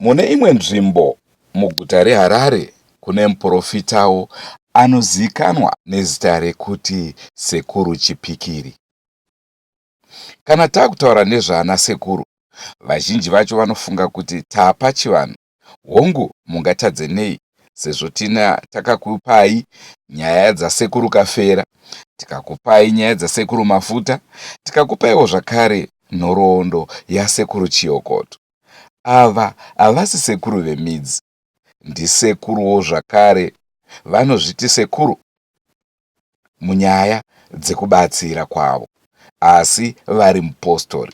Mune imwe nzvimbo muguta reHarare kune muprofitawo anozivikanwa nezita rekuti Sekuru Chipikiri. Kana takutaura nezvaana sekuru, vazhinji vacho vanofunga kuti tapa chivanhu. Hongu, mungatadze nei sezvo takakupai nyaya dzasekuru Kafera, tikakupai nyaya dzasekuru Mafuta, tikakupaiwo zvakare nhoroondo yasekuru Chiyokoto. Ava havasi sekuru vemidzi, ndisekuruwo zvakare. Vanozviti sekuru munyaya dzekubatsira kwavo, asi vari mupostori.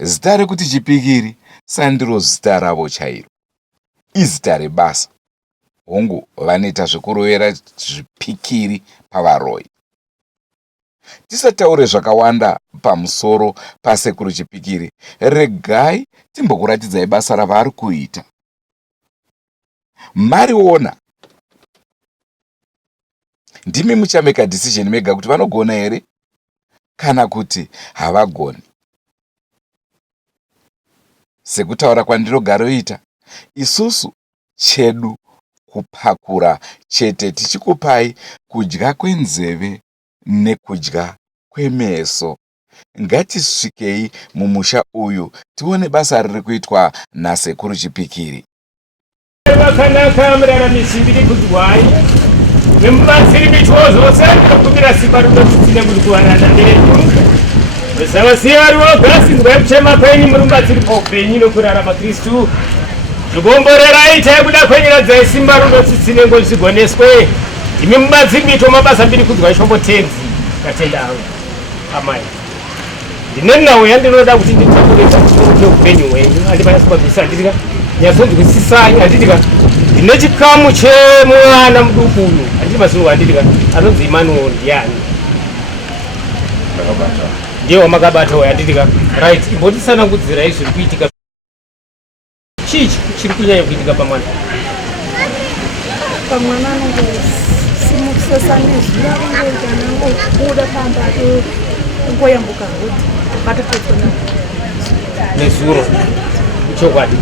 Zita rekuti Chipikiri sandiro zita ravo chairo, izita rebasa. Hongu, vanoita zvekurovera zvipikiri pavaroi. Tisataure zvakawanda pamusoro pasekuru Chipikiri, regai timbokuratidzai basa ravari kuita. Mariona, ndimi muchameka decision mega kuti vanogona here kana kuti havagoni. Sekutaura kwandinogaroita, isusu chedu kupakura chete, tichikupai kudya kwenzeve nekudya kwemeso. Ngatisvikei mumusha uyu tione basa riri kuitwa nasekuru Chipikiri. Vakanaka muraramisi mbiri kudwai nemubatsiri michozo senda kumira simba rinotitsine kuti kuwanana ndedu musavasiya vari vogasinzwa kuchema kwenyu muri mubatsiri paupenyu nokurarama Kristu. Zvigomborerai taikuda kwenyira dzai simba rinotitsine ngozvigoneswe. Imi mubatsiri mito mabasa mbiri kudwai shombotenzi katenda hangu amai. Ndine nhau yandinoda kuti nditakureta upenyu hwenyu. Handimanyasibabvisa handitika nyasonzwisisai handitika ndine chikamu chemwana muduku uyu handiti mazuru handitika anonzi Emmanuel ndiani ndiye wamakabata uyu handitika right. Imbotisanangudzirai zviri kuitika, chii chiri kunyanya kuitika pamwana? Pamwana anongosimukusesa nezvira kungoita nangobuda pamba kungoyambuka hoti patototona nezuro chokwadi.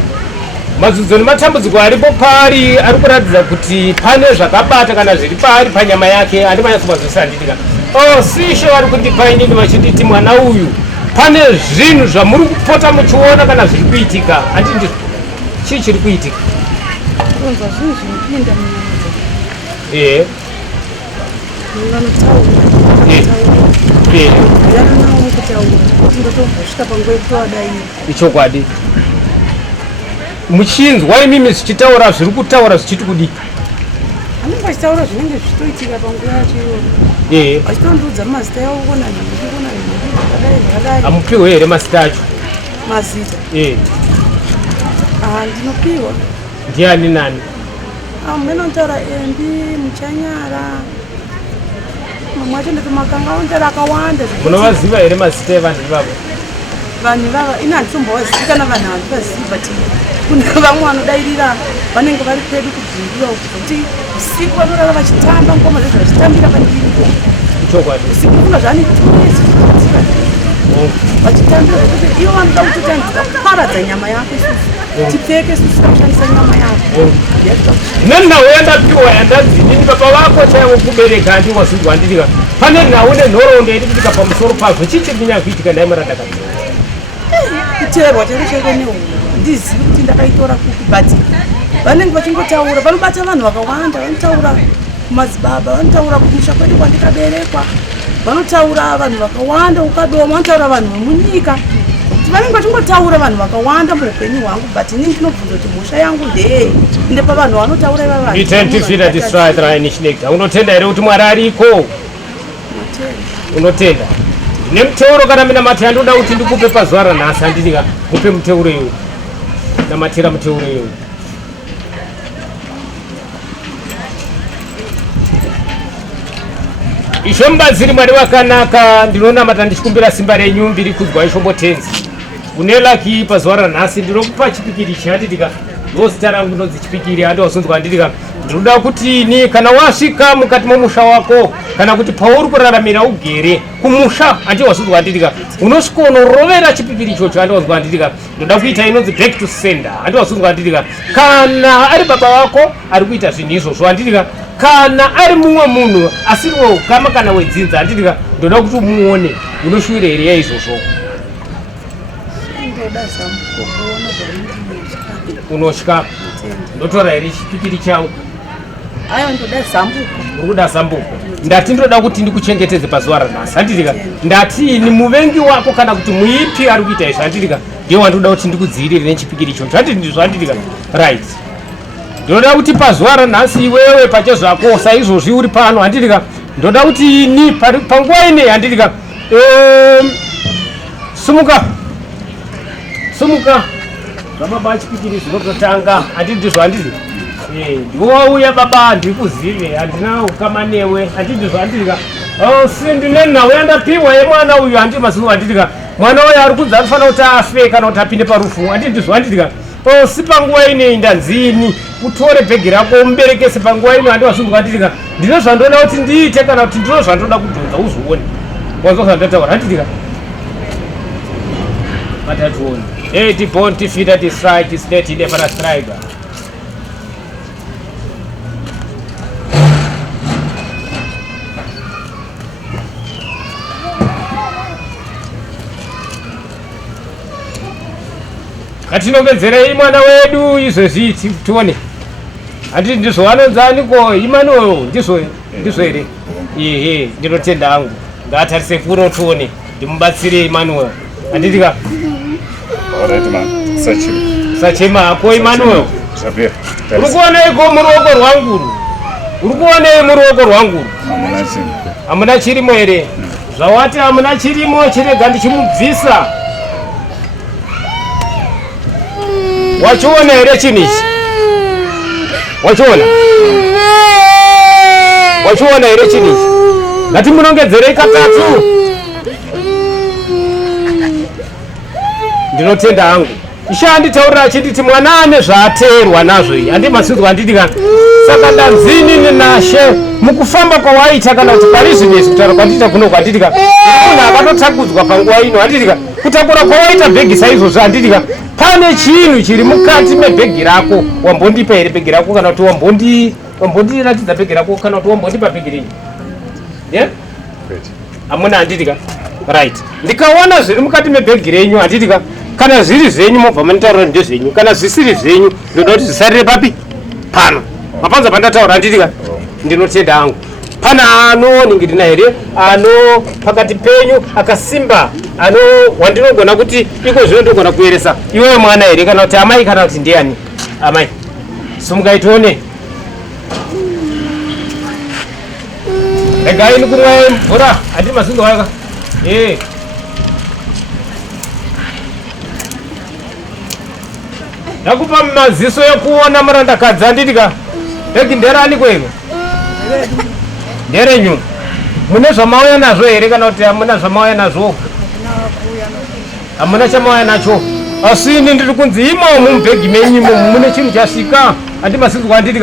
Mazudzo nematambudziko aripo pari ari kuratidza kuti pane zvakabata kana zviri pari panyama yake. Handimanyatsobvisa handitika sishe vari kundipa inini vachinditi mwana uyu pane zvinhu zvamuri kupota muchiona kana zviri kuitika. Handiti chii chiri kuitika? kunzwa zvinhu zvinopinda munyama vanotaura kutaura tingotombosvika panguva yekutovadaini. Ichokwadi. Muchinzwa imimi zvichitaura zviri kutaura zvichiti kudika? Anenge achitaura zvinenge zvichitoitika panguva yacho. Achitondiudza mazita yavo kona zvakadai. Amupiwe here mazita acho? Mazita ndinopiwa. Ndiani nani? Menotaura Embi, Muchanyara, mamwe acho ndetomakanga ontaura akawanda. Munovaziva here mazita evanhu ivavo? Vanhu ivava ina handitombovazivi kana vanhu handivazivi, but kune vamwe vanodairira vanenge vari pedu kubvindura kuti usiku vanorara vachitamba ngoma zvezvo vachitambira pandiripo. Ichokwadi. Usiku kuna zvaanitoezi vachitambira zvekuti ivo vanoda kutoti handida kuparadza nyama yako isusu tipfeke isusu takushandisa nyama yako. Neni nhau yandapiwa yandanzi nini baba vako chaivo kubereka handiwazvinzwa handitika pane nhau nenhoroondo yaititika pamusoro pazvo. Chii chiri kunyanya kuitika ndaimarandaka kuteerwa chaivo nehu handizivi kuti ndakaitora kupi, but vanenge vachingotaura vanobata vanhu vakawanda. Vanotaura kumadzibaba, vanotaura kumusha kwedu kwandikaberekwa, vanotaura vanhu vakawanda ukadoma, vanotaura vanhu vemunyika. Vanenge vachingotaura vanhu vakawanda muupenyu hwangu, but inini ndinobvunza kuti mhosva yangu ndei ndepa vanhu vanotaura ivava. Unotenda here kuti Mwari ariko? Unotenda? Ndine muteuro kana minamati yandoda kuti ndikupe pazuva ranhasi. Handitika mupe muteuro iyoyo, namatira muteuro iyoyo. Isho mubatsiri Mwari wakanaka, ndinonamata ndichikumbira simba renyu mbiri kudzwa ishombotenzi. Une laki pazuva ranhasi ndinokupa Chipikiri chihanditika ndozita rangu ndonzi Chipikiri andozonzwa ndiri ndinoda kuti ni kana wasvika mukati momusha wako kana kuti pauri kuraramira ugere kumusha andiwazonzwa ndiri unosvika unorovera Chipikiri ichocho andiwazonzwa ndiri ndoda kuita inonzi back to sender andiwazonzwa ndiri kana ari baba wako ari kuita zvinhu izvozvo andiri kana ari mumwe munhu asiriwo kama kana wedzinza andiri ndoda kuti umuone unoshuwira here yaizvozvo unosvika ndotora here Chipikiri changu urikuda zambuko ndati ndoda kuti ndikuchengetedze pazuva ranhasi handiri ndati ni muvengi wako kana kuti muipi ari kuita izvo handiri ndiye wandoda kuti ndikudzivirire nechipikiri ichocho handiri ndizvo handiri right ndoda kuti pazuva ranhasi iwewe pache zvako saizvozvi uri pano handiri ndoda kuti ni panguva inei handiri sumuka zvababa Chipikiri zvinototanga handiri ndizvo handiri ndiwauya baba ndikuzive handina ukama newe handizvo handiri ndine nhau yandapiwa yemwana uyu handi mazuva handiri mwana uyu ari kunzi anofanira kuti afe kana kuti apinde parufu handizvo handiri si panguva inei ndanzini utore bhegi rako umuberekese panguva ino handiwazunzwa handiri ndine zvandoda kuti ndiite kana kuti ndino zvandoda kudhonza uzvione wanzwa zvandataura handiri matatuoni born defeated the strike is dead never a striker. Katinongedzerei mwana wedu izvezvi tione handiti ndizvo vanonzaniko Emmanuel ndizvo here ndinotenda hangu ngaatarise funo tione ndimubatsire Emmanuel handiti sachema hako Emmanuel uri kuoneiko muruoko rwangu hamuna chirimo here zvawati hamuna chirimo chirega ndichimubvisa wachiona here chinhu ichi wachiona here chinhu ichi ngatimunongedzerei katatu ndinotenda hangu ishanditaurira achinditi mwana ane zvaateerwa nazvo iyi handimasinzwa handiti kana saka ndanzini nenashe mukufamba kwawaita kana kuti parizvinezvi kutaura kwandita kuno kwanditi kana munhu akatotakudzwa panguva ino handiti kana kutakura kwawaita bhegi saizvozvo handiti kana pane chinhu chiri mukati mebhegi rako wambondipa here bhegi rako kana kuti wambondiratidza bhegi rako kana kuti wambondipa bhegi renyu hamuna handiti kana right ndikaona zviri mukati mebhegi renyu handiti kana zviri zvenyu mobva manitaura ndezvenyu kana zvisiri zvenyu ndoda kuti zvisarire papi pano mapanza pandataura handiti ndinotenda hangu pana anoningirina here pakati penyu akasimba wandinogona kuti iko zvino ndogona kueresa iwewe mwana here kana kuti amai kana kuti ndiani amai simungaitione regai nikunwa mvura handiti masingo waka ndakupa maziso ekuona murandakadzi handiti bhegi nderani kwenu nderenyu mune zvamauya nazvo here kana kuti hamuna zvamauya nazvo hamuna chamauya nacho asi ini ndiri kunzi imomo mubhegi menyimo mune chinhu chasvika handimasinzwa handiti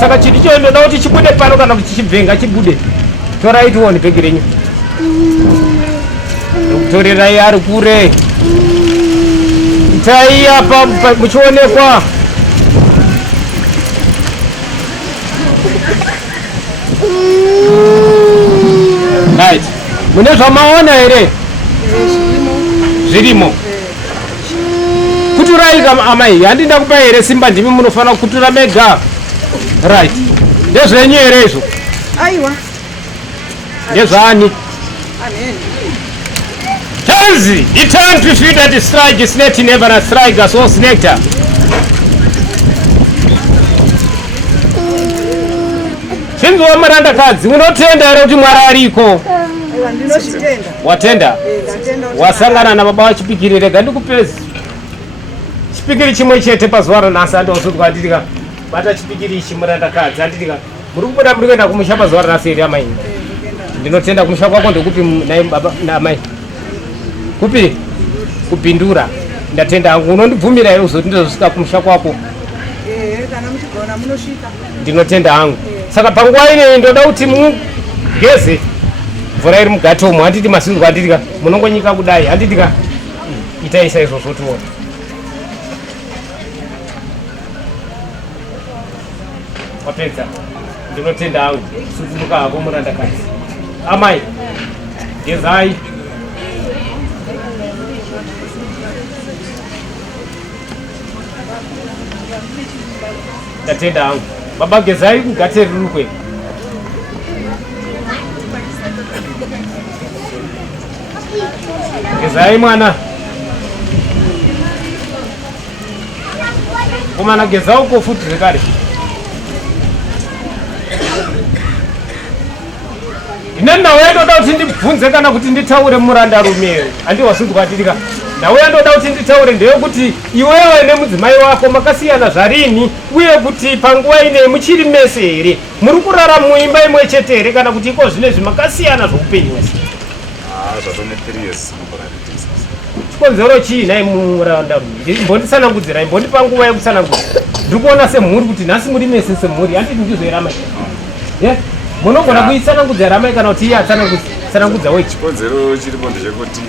saka chiti cho ndoda kuti chibude pano kana kuti chichibvenga chibude torai tione bhegi renyu kutorerai ari kure itai apa muchionekwa right mune zvamaona here zvirimo kuturai amai handinda kupa here simba ndimi munofanira kutura mega right ndezvenyu here izvo aiwa ndezvani Chelsea, the time to feed at the strike is not never a strike as was nectar. Chinzwa murandakadzi unotenda here kuti Mwari ariko watenda wasangana nababa wachipikiri rega ndikupezi chipikiri chimwe chete pazuva ranhasi andozonzwa handiti bata chipikiri ichi murandakadzi handiti muri kubuda muri kuenda kumusha pazuva ranhasi here amai ndinotenda kumusha kwako ndekupi baba naamai kupi kupindura ndatenda hangu unondibvumira here uzoti ndozosvika kumusha kwako kana muchigona munosvika. Ndinotenda hangu. Saka panguva ine ndoda kuti mugeze mvura iri mugati umu, handiti masinzwa, handitika munongonyika kudai, handitika itaisa izvozvo tiona. Wapedza. Ndinotenda hangu. Sutuluka hako murandakadzi. Amai, gezai. Ndatenda hangu. Baba gezai mugate rurukwe. Gezai mwana. Komana geza uko futi zvekare. Ine nawe ndoda kuti ndibvunze kana kuti nditaure murandarume. Handiwasinzwa kwatitika. Nawe ndoda kuti nditaure ndeyekuti iwewe nemudzimai wako makasiyana zvarini, uye kuti panguva ine muchiri mese here, muri kurarama muimba imwe chete here kana kuti iko zvine zvimakasiyana zvoupenyu wese. Zvatone 3 years mukuratidza. Chikonzero chii nai murandarume? Mbonditsanangudzirai, mbondipanguva yekutsanangudza. Ndiri kuona semhuri kuti nhasi muri mese semhuri, handiti ndizvoirama. Munogona kuitsanangudza ramai kana kuti iye atsanangudza wechi? Chikonzero chiripo ndechekuti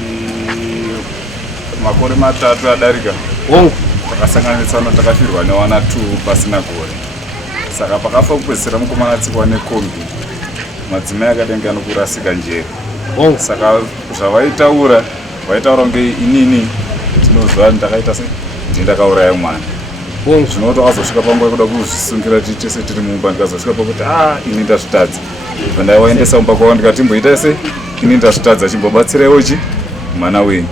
makore 3 adarika takasanganisana, takafirwa newana 2 pasina gore. Saka pakafa kupedzisira mukomana atsikwa nekombi, madzimai akadenga nokurasika njere. Saka zvavaitaura kunge inini tinozva ndakaita se ndakauraya mwana. Zvinoti azosvika panguva yekuda kuzvisungira tese tiri mumba, ndikazosvika pakuti ini ndazvitadza. Pandaiwaendesa mumba kwavo ndikati mboita se ini ndazvitadza, chimbobatsiraiwo mwana wenyu.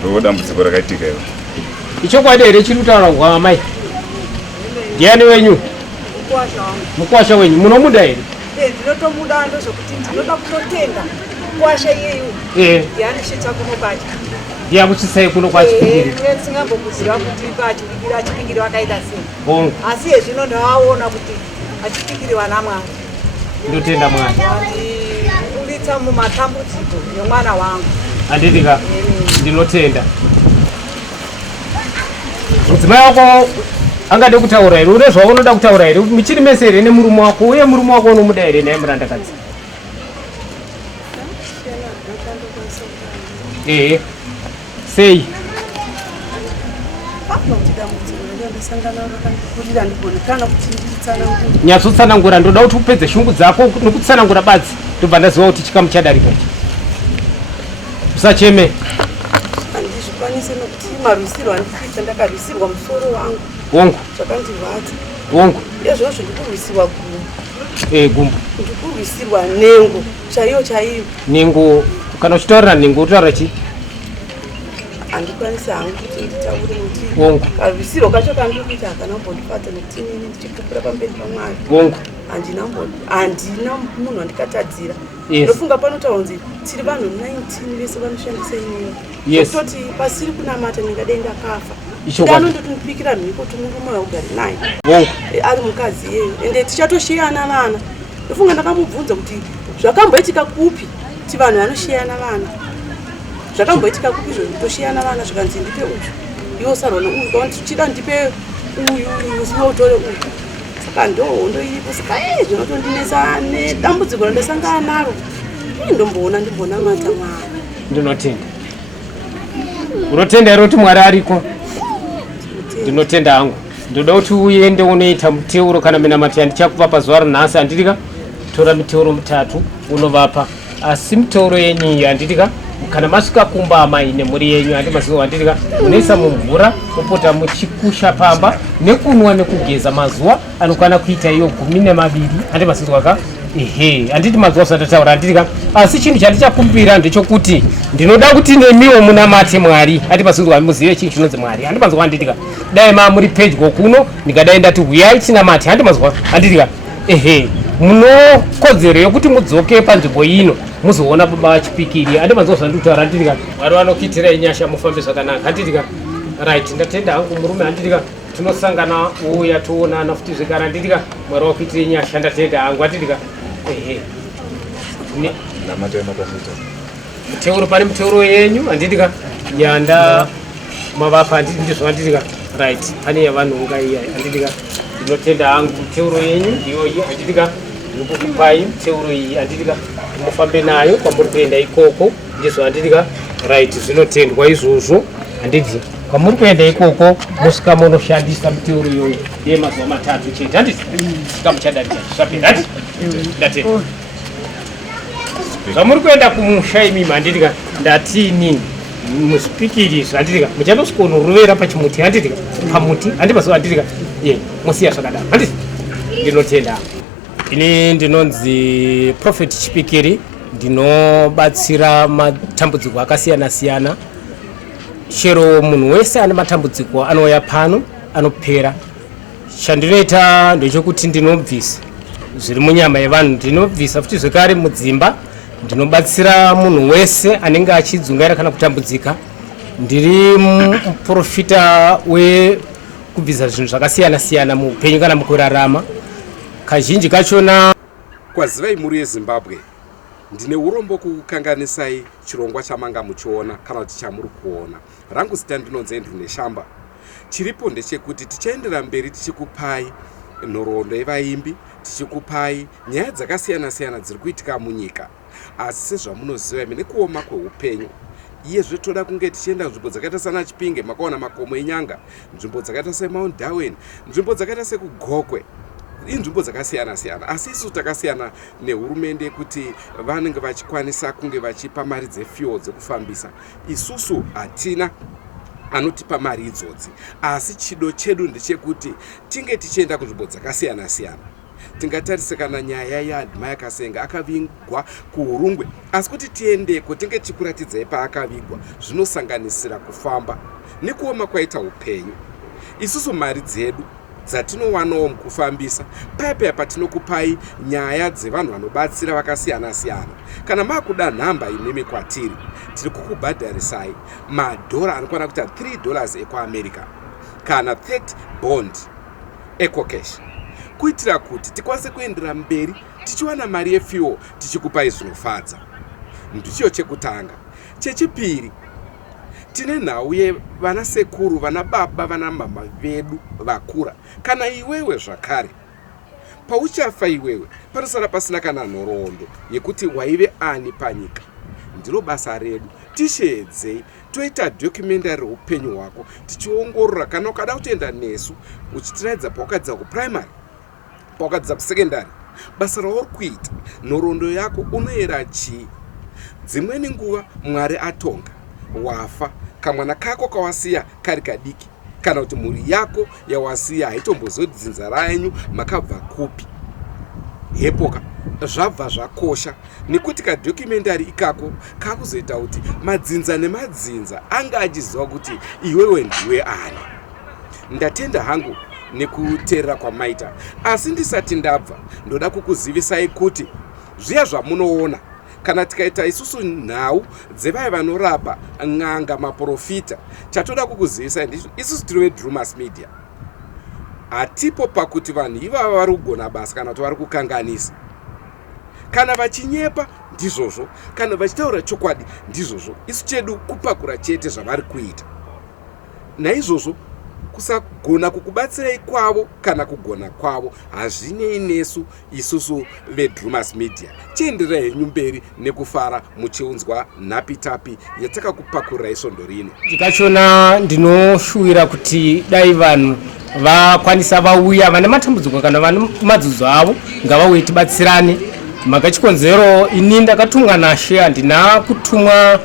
Ndo dambudziko rakaitika iro. Ichokwadi here chiri kutaura kwaamai? Ndiani wenyu? Mukwasha wenyu. Munomuda here? Ndinotomuda ndozokuti ndinoda kutotenda kukwasha iyeyu. Yanisvitsa kuno kwacho. Ndiyakuchisai kuno kwachipikiri. Tsingambokuziva kuti achipikiri vakaita sei. Asi hezvino ndavaona kuti achipikiri vana Mwari. Ndotenda Mwari. Ndibuditsa mumatambudziko yomwana wangu. Handitika. Ndinotenda. Mudzimai wako angade kutaura here? Une zvaunoda kutaura here? Muchiri mese here nemurume wako, uye murume wako unomuda here naye murandakadzi? Sei? Nyatsotsanangura, ndoda kuti upedze shungu dzako nokutsanangura badzi, ndobva ndaziva kuti chikamu chadarika. Usacheme. Handizvikwanise nokuti marwisirwo andikuita, ndakarwisirwa musoro wangu. Wongo. Zvakandirwadza. Wongo. Izvozvo ndikurwisirwa gumbo. Gumbo. Ndikurwisirwa nengo chaiyo. Nengo, kana uchitaurira nengo utaura chii? Handikwanisi hangu kuti nditaure nokuti Wongo. karwisirwo kacho kandiri kuita hakana kumbondifadza nokuti inini ndichipupura pamberi paMwari. Wongo. Handina munhu wandikatadzira. Ndofunga panotaura kunzi tiri vanhu 19 vese vanoshandisa inini. Tototi pasiri kunamata ndingadai ndakafa. Anondoti ndipikira mhiko kuti murume waugari naye ari mukadzi yeyu, ende tichatosheyana vana. Ndofunga ndakamubvunza kuti zvakamboitika kupi kuti vanhu vanosheyana vana. Zvakamboitika kupi izvo tosheyana vana zvikanzi ndipe uyu iwo sarwa neuyu, kaona tichida ndipe uyu usiwe utore uyu. Saka ndohondo iripo. Saka zvinotondinesa nedambudziko randasangana naro. Ndomboona ndimbonamata Mwari. Ndinotenda. Unotenda here kuti Mwari ariko? Ndinotenda hangu. Ndoda kuti uende unoita muteuro kana minamati yandichakupa pazuva ranhasi. Handitika tora miteuro 3 unovapa, asi miteuro yenyu handitika kana masvika kumba amai nemhuri yenyu handimaziva, handitika munoisa mumvura mopota muchikusha pamba nekunwa nekugeza mazuva anokwana kuita iyo 12. Handimaziva ka handiti mazuva zvatataura, handitika. Asi chinhu chandichakumbira ndechokuti ndinoda kuti nemiwo munamate Mwari. Handimaziva muzive chinhu chinonzi Mwari. Handimaziva, handitika. Dai muri pedyo kuno ndingadai ndati huyai tinamate. Handimaziva, handitika. Munokodzero yokuti mudzoke panzvimbo ino muzoona baba vachipikiri. Handimaziva zvandikutaura, handitika. Mwari vanokuitirai nyasha, mufambe zvakanaka, handitika. Right, ndatenda hangu murume, handitika. Tinosangana uya toonana futi zvekare, handitika. Mwari wakuitirai nyasha, ndatenda hangu, handitika. Muteuro pane muteuro yenyu, handitika. Nyanda mavapa, handiti ndizvo, handitika. right pane yavanhu ngaiya anditika ndinotenda hangu teuro yenyu iyoyi anditika ndikukupai teuro iyi anditika mufambe nayo kwamuri kuenda ikoko ndizvo anditika right zvinotendwa izvozvo handiti kwamuri kuenda ikoko musika munoshandisa miteuro iyoyi yemazuva 3 chete handiti sikamuchadaricha zvapera handiti ndatenda zvamuri kuenda kumusha imimi handitika ndatini muspikiri zvanditika muchandosikonoruvera pachimuti handitika pamuti handipaso handitika musiya zvakadaro handiti ndinotenda ini ndinonzi Prophet Chipikiri ndinobatsira matambudziko akasiyana-siyana chero munhu wese ane matambudziko anouya pano anopera chandinoita ndechekuti ndinobvisa zviri munyama yevanhu ndinobvisa futi zvekare mudzimba ndinobatsira munhu wese anenge achidzungaira kana kutambudzika ndiri muprofita wekubvisa zvinhu zvakasiyana-siyana muupenyu kana mukurarama kazhinji kachona. Kwazivai muri yeZimbabwe ndine urombo kukanganisai chirongwa chamanga muchiona kana kuti chamuri kuona. Rangu zita ndinonzi Andrew Neshamba. Chiripo ndechekuti tichaendera mberi tichikupai nhoroondo yevaimbi, tichikupai nyaya dzakasiyana-siyana dziri kuitika munyika. Asi sezvamunoziva imi nekuoma kweupenyu iyezve toda kunge tichienda nzvimbo dzakaita sana Chipinge, makaona makomo enyanga, nzvimbo dzakaita seMount Darwin, nzvimbo dzakaita sekugokwe, inzvimbo dzakasiyana-siyana. Asi isu takasiyana nehurumende kuti vanenge vachikwanisa kunge vachipa mari dzefuel dzekufambisa. Isusu hatina anotipa mari idzodzi, asi chido chedu ndechekuti tinge tichienda kunzvimbo dzakasiyana-siyana. Tingatarisa kana nyaya yaAdmire Kasenga akavigwa kuHurungwe, asi kuti tiendeko tinge tikuratidzai paakavigwa zvinosanganisira kufamba nekuoma kwaita upenyu. Isusu mari dzedu dzatinowanawo mukufambisa paya patinokupai nyaya dzevanhu vanobatsira vakasiyana-siyana. Kana makuda nhamba imimi kwatiri tiri kukubhadharisai madhora anokwana kuita $3 ekuAmerica kana 30 bond ecocash, kuitira kuti tikwanise kuendera mberi tichiwana mari yefuel tichikupai zvinofadza. Ndicho chekutanga. Chechipiri, tine nhau yevana sekuru, vana baba, vana mama vedu vakura. Kana iwewe zvakare pauchafa iwewe panosara pasina kana nhoroondo yekuti waive ani panyika. Ndiro basa redu tishedzei toita documentary upenyu hwako tichiongorora kana ukada kutoenda nesu uchitiradza paukadzidza kuprimary, paukadzidza kusekendari, basa rauri kuita nhoroondo yako unoyera chii. Dzimweni nguva Mwari atonga wafa, kamwana kako kawasiya kari kadiki, kana kuti mhuri yako yawasiya haitombozivi kuti dzinza renyu makabva kupi. Hepoka zvabva zvakosha nekuti kadocumentary ikako kakuzoita kuti madzinza nemadzinza anga achiziva kuti iwewe ndiwe ani. Ndatenda hangu nekuteerera kwamaita, asi ndisati ndabva ndoda kukuzivisai kuti zviya zvamunoona kana tikaita isusu nhau dzevaya vanorapa n'anga maprofita, chatoda kukuzivisai ndizvo isusu tiri veDrumas Media hatipo pakuti vanhu ivava vari kugona basa kana kuti vari kukanganisa. Kana vachinyepa ndizvozvo, kana vachitaura chokwadi ndizvozvo. Isu chedu kupakura chete zvavari kuita. Naizvozvo kusagona kukubatsirai kwavo kana kugona kwavo hazvinei nesu isusu veDrumas Media. Chienderai henyu mberi nekufara muchiunzwa nhapitapi yatakakupakurirai svondo rino. Ndikachona ndinoshuwira kuti dai vanhu vakwanisa vauya vane matambudziko kana vane madzudzo avo ngavauye tibatsirane. Makachikonzero ini ndakatumwa naShe, handina kutumwa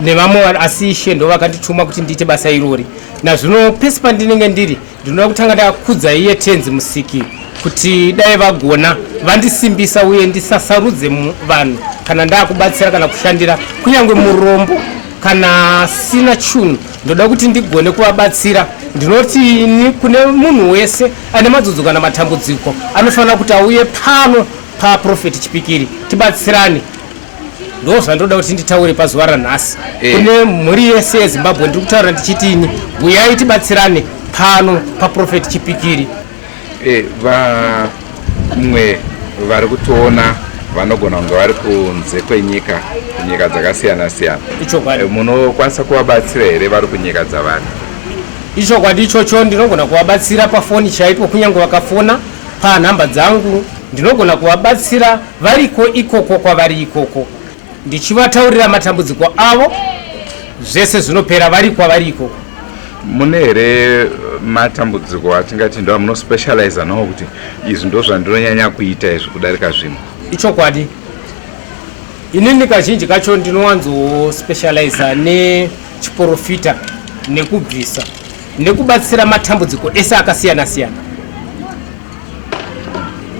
nevamwe asi She ndo vakandituma kuti ndiite basa irori. Nazvino pesi pandinenge ndiri ndinoda kutanga ndakudza iye Tenzi Musiki kuti dai vagona vandisimbisa uye ndisasarudze vanhu kana ndakubatsira kana kushandira kunyange murombo kana sina chunhu, ndoda kuti ndigone kuvabatsira. Ndinoti kune munhu wese ane madzodzo kana matambudziko anofanira kuti auye pano paProphet Chipikiri tibatsirane. Ndo zvandoda kuti nditaure pazuva ranhasi. Kune mhuri yese yeZimbabwe ndiri kutaura ndichitini, uyai tibatsirane pano paProphet Chipikiri. Vamwe vari kutoona vanogona kunge vari kunze kwenyika, kunyika dzakasiyana-siyana, munokwanisa kuvabatsira here vari kunyika dzavari? icho kwadi ichocho ndinogona kuvabatsira pafoni chaipo kunyange vakafona panhamba dzangu ndinogona kuvabatsira variko ikoko kwavari ikoko ndichivataurira matambudziko avo zvese zvinopera vari kwavari ikoko. Mune here matambudziko atingati ndo munospecializa nawo kuti izvi ndo zvandinonyanya kuita izvi kudarika zvimwe? Icho kwadi inini kazhinji kacho ndinowanzospecializa nechiprofita nekubvisa nekubatsira matambudziko ese akasiyana siyana,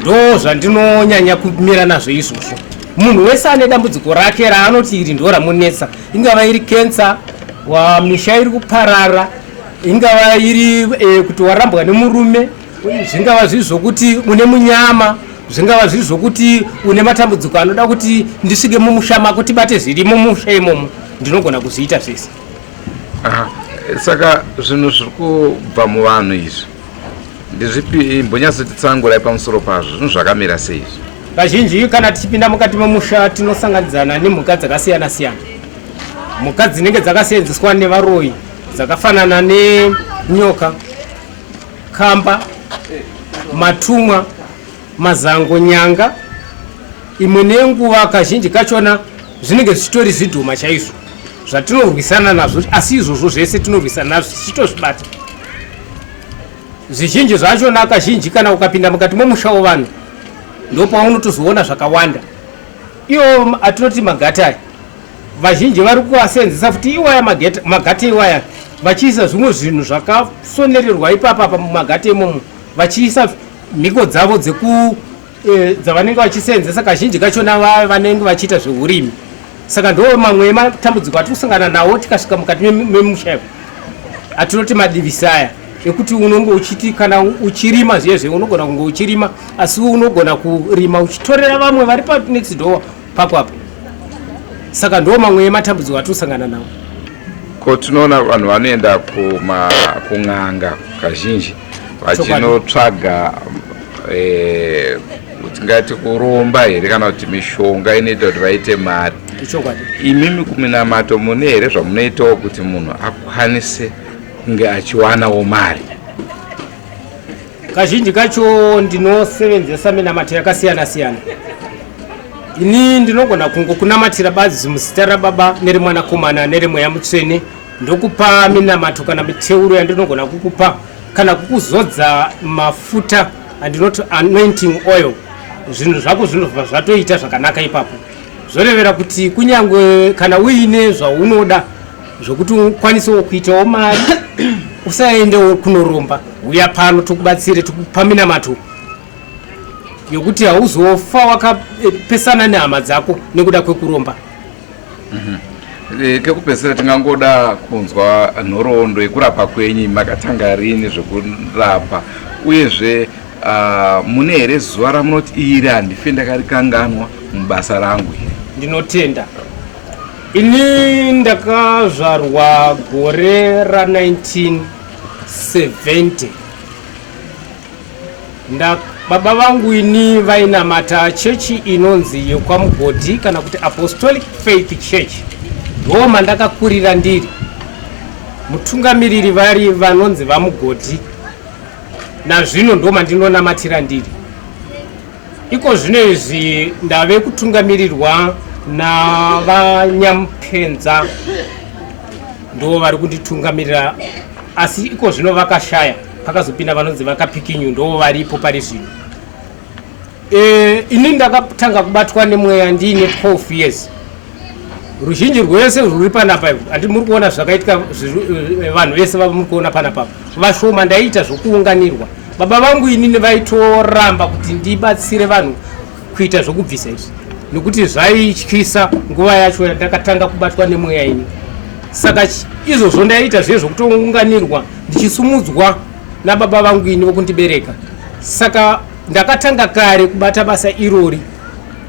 ndo zvandinonyanya kumira nazvo izvozvo. Munhu wese ane dambudziko rake raanoti iri ndo ramunetsa, ingava iri kensa, misha iri kuparara, ingava iri kuti warambwa nemurume, zvingava zviri zvokuti une munyama, zvingava zviri zvokuti une matambudziko anoda kuti ndisvike mumusha mako tibate zvirimo mumusha imomo, ndinogona kuzviita zvese. Saka zvinhu zviri kubva muvanhu izvi ndezvipi? Mbonyatsotitsangurai pamusoro pazvo, zvinhu zvakamira sei izvi? Kazhinji kana tichipinda mukati memusha tinosanganidzana nemhuka dzakasiyana siyana, mhuka dzinenge dzakaseenzeswa nevaroyi dzakafanana nenyoka, kamba, matumwa, mazango, nyanga. Imwe nenguva kazhinji kachona zvinenge zvichitori zvidhuma chaizvo zvatinorwisana nazvo, asi izvozvo zvese tinorwisana nazvo tichitozvibata. Zvizhinji zvachona kazhinji kana ukapinda mukati memusha wavanhu ndopaunotozoona zvakawanda. Iwo atinoti magata aya vazhinji vari kuvaseenzesa futi iwaya magata iwaya vachiisa zvimwe zvinhu zvakasonererwa ipapa mumagata imomo, vachiisa mhiko dzavo dzavanenge vachiseenzesa kazhinji kachona vanenge vachiita zveurimi. Saka ndo mamwe ematambudziko atikusangana nawo tikasvika mukati memusha atinoti madivisi aya ekuti unonge uchiti kana uchirima zvezve unogona kunge uchirima asi unogona kurima uchitorera vamwe vari pa next door papo apo. Saka ndo mamwe ematambudziko atikusangana nawo. Ko tinoona vanhu vanoenda kun'anga kazhinji vachinotsvaga tingati kuromba here kana kuti mishonga inoita kuti vaite mari. Imimi kuminamato mune here zvamunoitawo kuti munhu akwanise kunge achiwanawo mari? Kazhinji kacho ndinosevenzesa minamato yakasiyana siyana. Ini ndinogona kungokunamatira badzi muzita rababa nerimwanakomana nerimweya mutsvene ndokupa minamato kana miteuro yandinogona kukupa kana kukuzodza mafuta andinoti anointing oil. Zvinhu zvako zvinobva zvatoita zvakanaka ipapo, zvorevera kuti kunyange kana uine zvaunoda zvokuti ukwanisewo kuitawo mari usaendewo kunoromba, uya pano tokubatsire tokupa minamato yokuti hauzofa wakapesana nehama dzako nekuda kwekuromba. Kekupedzisira tingangoda kunzwa nhoroondo yekurapa kwenyu, makatanga rini zvekurapa, uyezve mune here zuva ramunoti iri handife ndakarikanganwa mubasa rangu here? Ndinotenda. Ini ndakazvarwa gore ra1970. Baba vangu ini vainamata chechi inonzi yekwaMugodhi kana kuti Apostolic Faith Church, ndo mandakakurira ndiri. Mutungamiriri vari vanonzi vaMugodhi, nazvino ndo mandinonamatira ndiri. Iko zvino izvi ndave kutungamirirwa navanyamupenza, ndo vari kunditungamirira, asi iko zvino vakashaya, pakazopinda vanonzi vakapikinyu ndo varipo pari zvino. Ini ndakatanga kubatwa nemweya ndiine 12 years. Ruzhinji rwese rwuri panapa ati muri kuona zvakaitika vanhu vese muri kuona panapa vashoma ndaita zvokuunganirwa. Baba vangu inini vaitoramba kuti ndibatsire vanhu kuita zvokubvisa izvi nekuti zvaityisa nguva yacho ndakatanga kubatwa nemweya ini. Saka izvozvo ndaita zvezvokutounganirwa ndichisumudzwa nababa vangu ini vokundibereka. Saka ndakatanga kare kubata basa irori,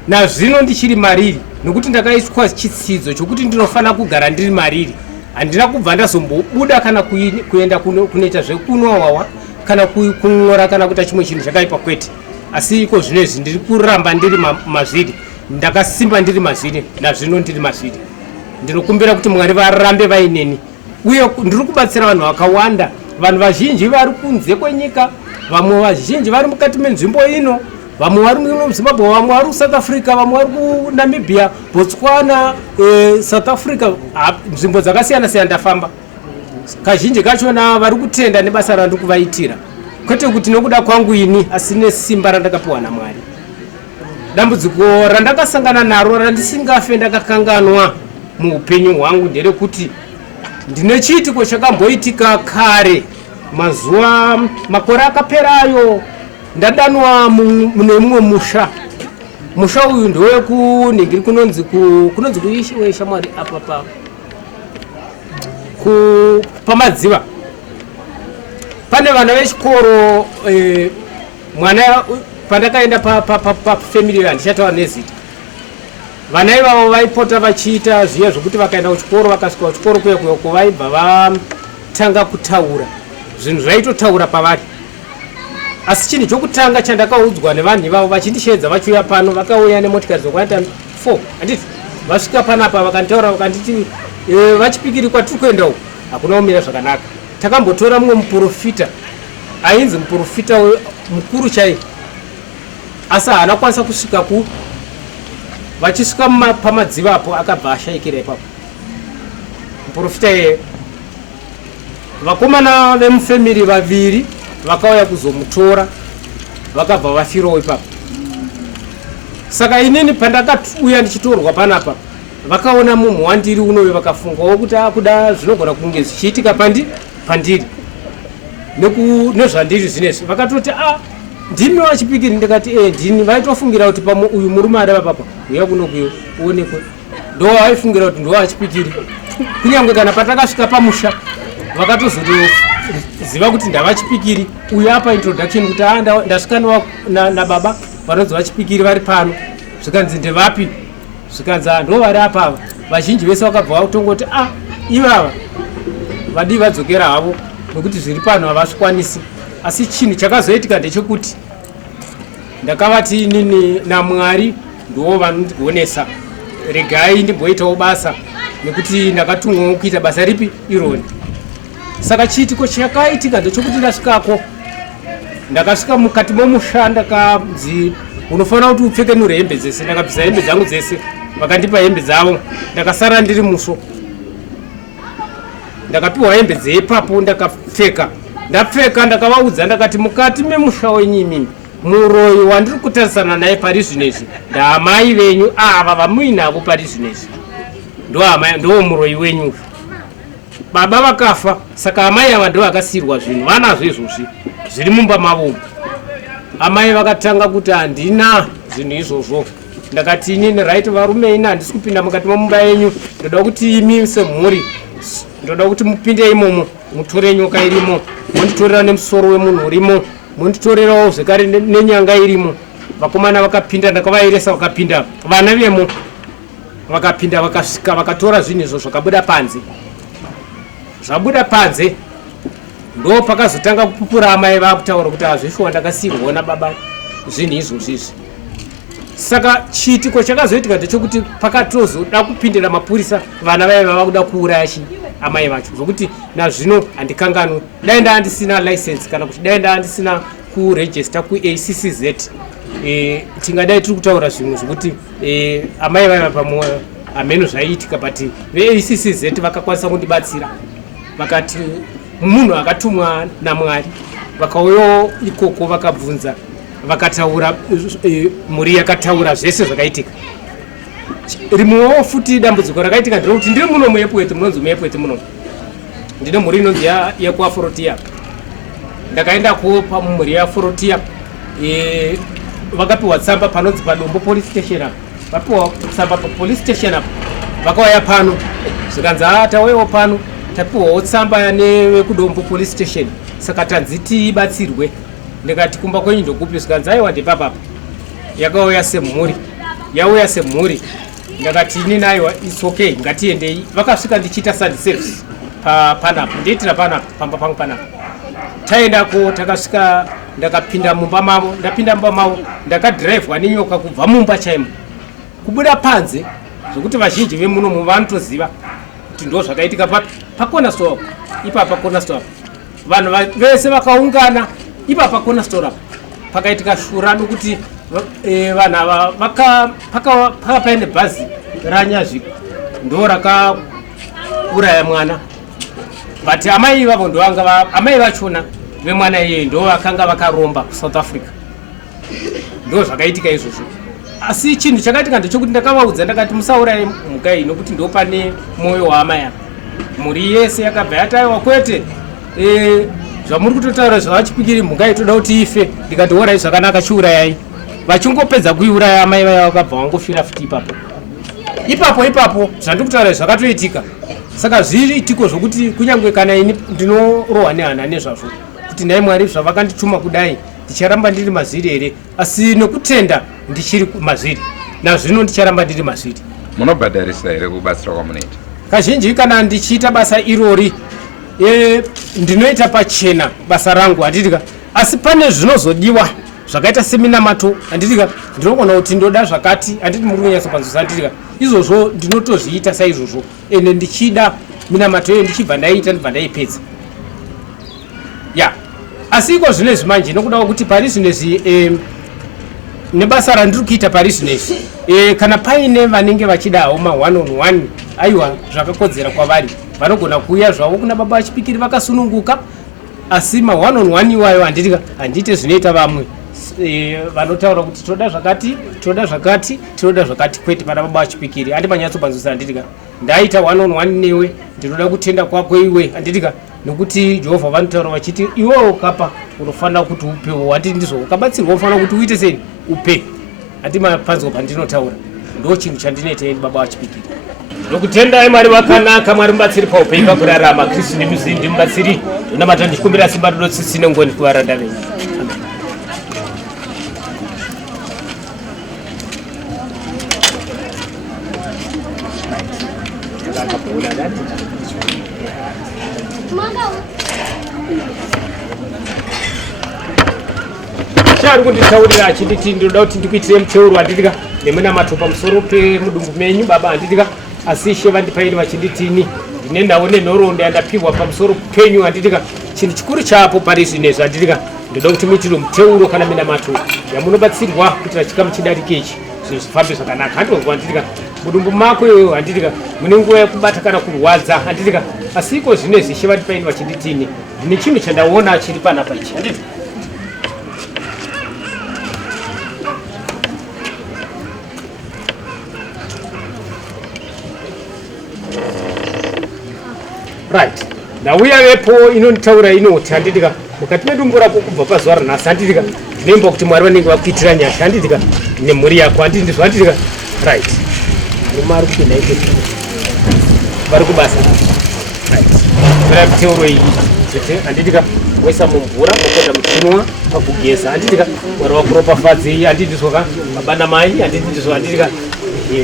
nazvino ndichiri mariri nekuti ndakaiswa chitsidzo chokuti ndinofana kugara ndiri mariri. Handina kubva ndazombobuda kana kuenda kunoita zvekunowawa kana kun'ora kana kuita chimwe chinhu chakaipa kwete, asi iko zvinezvi ndiri kuramba ndiri mazviri, ndakasimba ndiri mazviri, nazvino ndiri mazviri. Ndinokumbira kuti Mwari varambe vaineni, uye ndiri kubatsira vanhu vakawanda vanhu vazhinji vari kunze kwenyika, vamwe vazhinji vari mukati menzvimbo ino, vamwe vari muzimbabwe, vamwe vari kusouth africa, vamwe vari kunamibia, botswana, south africa, nzvimbo dzakasiyana siyana ndafamba. Kazhinji kachona vari kutenda nebasa randiri kuvaitira, kwete kuti nokuda kwangu ini, asi nesimba randakapiwa naMwari. Dambudziko randakasangana naro randisingafe ndakakanganwa muupenyu hwangu nderekuti ndine chiitiko chakamboitika kare, mazuva makore akaperayo. Ndadanwa mune mumwe musha uyu ndewekunhingiri kunonzi kuisha Mwari apa pamadziva. Pane vana vechikoro, mwana pandakaenda pafamily yandichataura nezita, vana ivavo vaipota vachiita zviya zvokuti vakaenda kuchikoro, vakasvika kuchikoro kuya vaibva vatanga kutaura zvinhu zvaitotaura pavari. Asi chinhu chokutanga chandakaudzwa nevanhu ivavo vachindishedza vachiuya pano, vakauya nemotikari dzokwaita 4 handiti, vasvika panapa vakanditaura vakanditi vachipikiri kwatiri kuenda uku hakuna kumira zvakanaka. Takambotora mumwe muprofita ainzi muprofita mukuru chai, asi haana kwanisa kusvika vachisvika pamadzivapo akabva ashaikira ipapo muprofita iyeye. Vakomana vemufamily vaviri vakauya kuzomutora, vakabva vafirawo ipapo. Saka inini pandakauya ndichitorwa panapa, vakaona munhu wandiri unoyo, vakafungawo kuti akuda zvinogona kunge zvichiitika pandiri nezvandiri zvinezvi. Vakatoti ndimi wachipikiri, ndikati ndini. Vaitofungira kuti pamwe uyu murume adava papa uya kuno kuonekwe, ndo vaifungira kuti ndo wachipikiri. Kunyange kana patakasvika pamusha vakatozoziva kuti ndavachipikiri. Uyu apa introduction kuti ndasvika nababa vanonzi vachipikiri vari pano. Zvikanzi ndevapi? Zvikanzi ndo vari apava. Vazhinji vese vakabva vatongoti ivava vadi vadzokera havo nokuti zviri pano havazvikwanisi. Asi chinhu chakazoitika ndechekuti ndakavati inini naMwari ndo vanondigonesa, regai ndimboitawo basa, nekuti ndakatumwawo kuita basa ripi ironi. Saka chiitiko chakaitika ndechekuti ndasvikako, ndakasvika mukati momusha, ndakanzi unofanira kuti upfeke nure hembe dzese. Ndakabvisa hembe dzangu dzese, vakandipa hembe dzavo, ndakasara ndiri muso. Ndakapiwa hembe dzeipapo, ndakapfeka. Ndapfeka ndakavaudza ndakati mukati memusha wenyu imimi muroyi wandiri kutarisana naye pari zvinezvi ndaamai venyu ava vamuinavo pari zvinezvi, ndo muroyi wenyu. Baba vakafa, saka amai ava ndo vakasiyirwa zvinhu, vanazvo izvozvi zviri mumba mavo. Amai vakatanga kuti handina zvinhu izvozvo. Ndakati inini right varume ina handisi kupinda mukati momumba yenyu, ndoda kuti imi semhuri ndoda kuti mupinde imomo mutore nyoka irimo, munditorera nemusoro wemunhu urimo, munditorerawo zvekare nenyanga irimo. Vakomana vakapinda, ndakavairesa vakapinda, vana vemo vakapinda, vakasvika vakatora zvinhu izvo zvakabuda panze. Zvabuda panze ndo pakazotanga kupupura amai vakutaura kuti hazvishuwa ndakasiyirwawo nababa zvinhu izvozvizvi. Saka chiitiko chakazoitika ndechekuti pakatozoda kupindira mapurisa, vana vaiva vakuda kuuraya amai vacho, zvokuti nazvino handikanganwi. Dai ndaa ndisina license kana kuti dai ndaa ndisina kuregister kuACCZ, tingadai tiri kutaura zvinhu zvokuti amai vaiva pamwoyo hameno zvaiitika, but veACCZ vakakwanisa kundibatsira. Vakati munhu akatumwa naMwari, vakauyawo ikoko vakabvunza, vakataura, mhuri yakataura zvese zvakaitika. Rimwewo futi dambudziko rakaitika nderekuti ndiri muno muEpweti, munonzi muEpweti muno, ndine mhuri inonzi yekuAforotia. Ndakaendako pamhuri yaForotia, vakapiwa tsamba panonzi paDombo police station apa. Vapiwa tsamba papolice station apa, vakauya pano, zvikanzi tauyawo pano, tapiwawo tsamba nevekuDombo police station, saka tanzi tibatsirwe. Ndikati kumba kwenyu ndokupi? Zvikanzi aiwa ndepapapa. Yakauya semhuri, yauya semhuri. Ndakati inini aiwa it's okay, ngatiendei. Vakasvika ndichiita sand service panapa, ndiitira panapa, pamba pangu panapa. Taendako, takasvika, ndakapinda mumba mavo, ndapinda mumba mavo, ndakadhiraivhwa nenyoka kubva mumba chaimo kubuda panze, zvokuti vazhinji vemuno vanotoziva kuti ndo zvakaitika paCornerstone. Ipapa Cornerstone vanhu vese vakaungana ipapa kona stora pakaitika shura nokuti vanhu ava paine bhazi ranyazviko ndo rakauraya mwana but amai ivavo ndovanga amai vachona vemwana iyeye ndo vakanga vakaromba kuSouth Africa ndo zvakaitika izvozvo asi chinhu chakaitika ndechokuti ndakavaudza ndakati musaurayi mhuka iyi nokuti ndo pane mwoyo waamai ava muri yese yakabva yataiwa kwete zvamuri kutotaura zvavachipikiri mhuka iyi toda kuti ife ndikati horai zvakanaka chiurayai vachingopedza kuiuraya amai vaya vakabva vangofira futi ipapo zvandikutaura zvakatoitika saka zviitiko zvokuti kunyange kana ini ndinorohwa nehana nezvazvo kuti nai Mwari zvavakandituma kudai ndicharamba ndiri maziri here asi nokutenda ndichiri maziri nazvino ndicharamba ndiri maziri. Munobhadharisa here kubatsira kwamunoita? Kazhinji kana ndichiita basa irori ndinoita pachena basa rangu handitika asi pane zvinozodiwa zvakaita seminamato handitika ndinogona kuti ndoda zvakati handiti muri kunyatsopanzwisa handitika izvozvo ndinotozviita saizvozvo ende ndichida minamato iyo ndichibva ndaiita ndibva ndaipedza ya asi iko zvinezvi manje nokuda kuti pari zvinezvi nebasa randiri kuita pari zvinezvi kana paine vanenge vachidawo ma1 on 1 aiwa zvakakodzera kwavari vanogona kuuya zvavo kuna baba vachipikiri vakasununguka asi ma1 on 1 iwayo handiite zvinoita vamwe vanotaura kuti toda zvakati kwete pana baba vachipikiri handi manyatsopanzwisa handitika ndaita 1 on 1 newe ndinoda kutenda kwako iwe handitika nokuti Jehovha vanotaura vachiti iwewo kapa unofanira kuti upewo handiti ndizvo ukabatsirwa unofanira kuti uite sei upe handi mapanzwa pandinotaura ndo chinhu chandinoita ini baba vachipikiri nokutendai Mwari wakanaka Mwari mubatsiri paupenyu pakurarama Kristu nemuzindi mubatsiri ndonamata ndichikumbira simba todotsitsine ngoni kuvaranda venyu. Chari kunditaurira achinditi ndinoda kuti ndikuitire muteuro handitika nemunamato pamusoro pemudumbu menyu baba handitika asi She vandipaini vachinditini ndine nhau nenhoroondo yandapihwa pamusoro penyu handitika chinhu chikuru chapo pari zvinezvi handitika ndoda kuti muitire muteuro kana minamato yamunobatsirwa kuitira chikamu chidarike ichi zvinhu zvifambe zvakanaka handonzwa handitika mudumbu mako iyoyo handitika mune nguva yekubata kana kurwadza handitika asi iko zvinezvi She vandipaini vachinditini ndine chinhu chandaona chiri panapa ichi handitika right ndauya vepo inonditaura inoti handitika mukati medumbu rako kubva pazuva ranhasi handitika ndinoimba kuti Mwari vanenge vakuitira nyasha handitika nemhuri yako handiti ndizvo handitika right mari kupinda iko vari kubasa right tora miteuro iyi zvete handitika waisa mumvura wakoda muchinwa pagugeza handitika Mwari wakuropafadzei handiti ndizvo ka baba namai handiti ndizvo handitika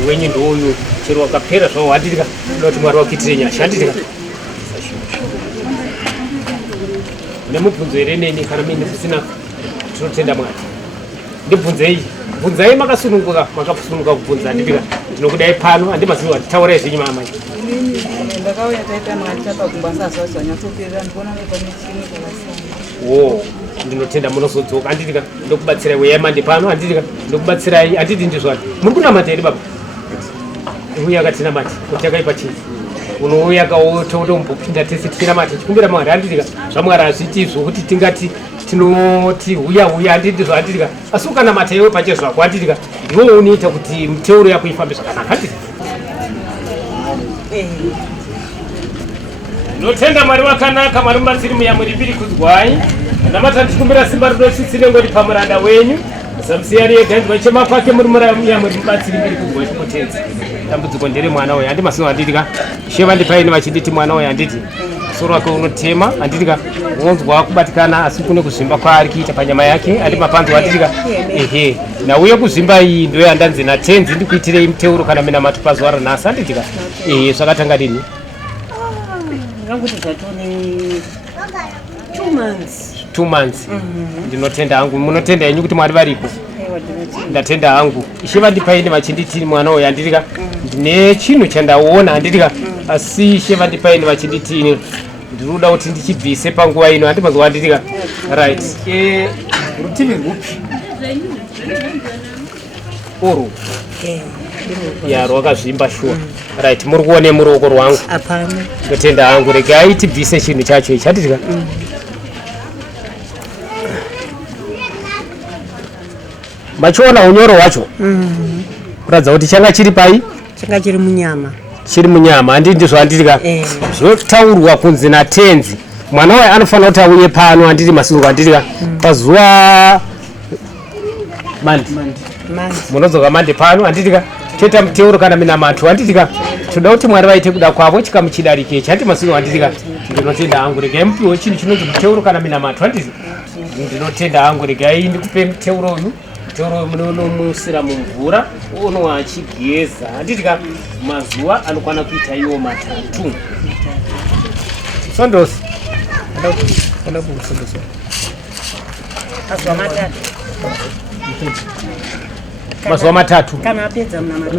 wenyu ndouyu chero wakapera zvavo handitika ndoda kuti Mwari vakuitire nyasha handitika nemubvunzo here neni kana mine kusina tinotenda Mwari ndibvunzei bvunzai makasununguka kubvunza handitika ndinokudai pano handimaziva nditaurai zvenyu mamai ndakauya taita Mwari tapagumba sazvazva nyatsoperera ndikuona nepane chimwe chakasiyana o ndinotenda munozodzoka handitika ndokubatsirai uyai mande pano handitika ndokubatsirai handiti ndizvo muri kunamata here baba uya akatinamati kuti yakaipa chii unouya kautombopinda tese tichiramata tichikumbira Mwari handitika zvaMwari hazviiti zvokuti tingati tinoti uya handiti zvo handitika asi ukanamata iwe pache zvako handitika ndiwo unoita kuti muteuro yako ifambe zvakanaka handitika ndinotenda Mwari wakanaka Mwari mubatsiri muyamuri mbiri kudzwai namata ndichikumbira simba ridotsitsire ngoti pamuranda wenyu samusiyari yega ndivachema kwake muri muyamuri mubatsiri mbiri kudzwai chimutedzi dambudziko ndere mwana uyu handi masiwo handitika She vandipaini vachinditi mwana uyu handiti musoro wake unotema handitika unonzwa kubatikana asi kune kuzvimba kwaari kuita panyama yake handi mapanzwa handitika nauye kuzvimba iyi ndo yandanzi natenzi ndikuitirei muteuro kana minamato pazuva ranhasi handitika zvakatanga dini ranguti zvatone 2 months 2 months ndinotenda hangu munotenda yenyu kuti Mwari variko ndatenda hangu She vandipaini vachinditi mwana uyu handitika ndine chinhu chandaona handitika asi She vandipaini vachinditini ndinoda kuti ndichibvise panguva ino handimazowandiriga right rutivi rwupi urwu ya rwakazvimba shuwa right muri kuone muruoko rwangu ndotenda hangu regai tibvise chinhu chacho ichi handitiga machiona unyoro hwacho kuratidza kuti changa chiri pai changa chiri munyama handi ndizvo handitika zvotaurwa kunzi natenzi mwana waye anofanira kuti auye pano handiti masungu handitika pazuva mandi munodzoka mande pano handitika toita muteuro kana minamato handitika toda kuti mwari vaite kuda kwavo chikamu chidarike ichi handi masungu handitika ndinotenda hangu regai mupiwo chinhu chinonzi muteuro kana minamato handiti ndinotenda hangu regai ndikupe muteuro uyu munomusira mumvura unwa achigeza handitika mazuva anokwana kuita iwo 3 sondosi mazuva 3 kana apedza munamato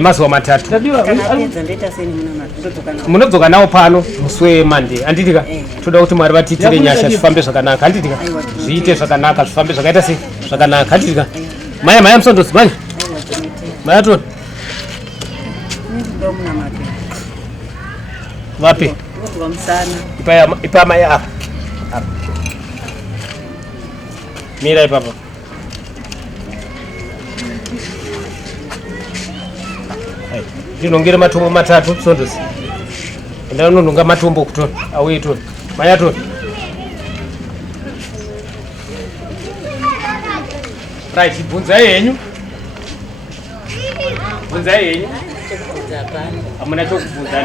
mazuva 3 kana apedza ndoita seni munamato munodzoka nawo pano musi wemande handitika toda kuti mwari vatiitire nyasha zvifambe zvakanaka handitika zviite zvakanaka zvifambe zvakaita sei zvakanaka handitika maya musondosi manya maya toni vapi ipa maya apa mira ipapa ndinongere matombo 3 sondosi ndanononga matombo kutoni auye toni maya toni right bvunzai henyu hamuna chokubvunza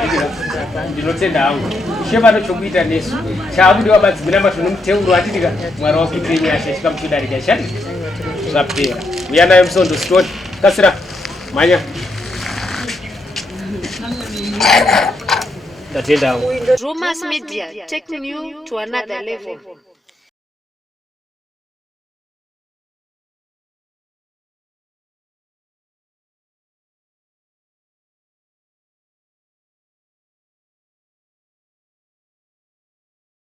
ndinotenda hangu chevano chokuita nesu chaakudiwa badzimina matono muteuro handitika mwari wakuitire nyasha chikamuchidarika chati zvapera uya nayo musondosi toni kasira manya Drumas Media, taking you to another level.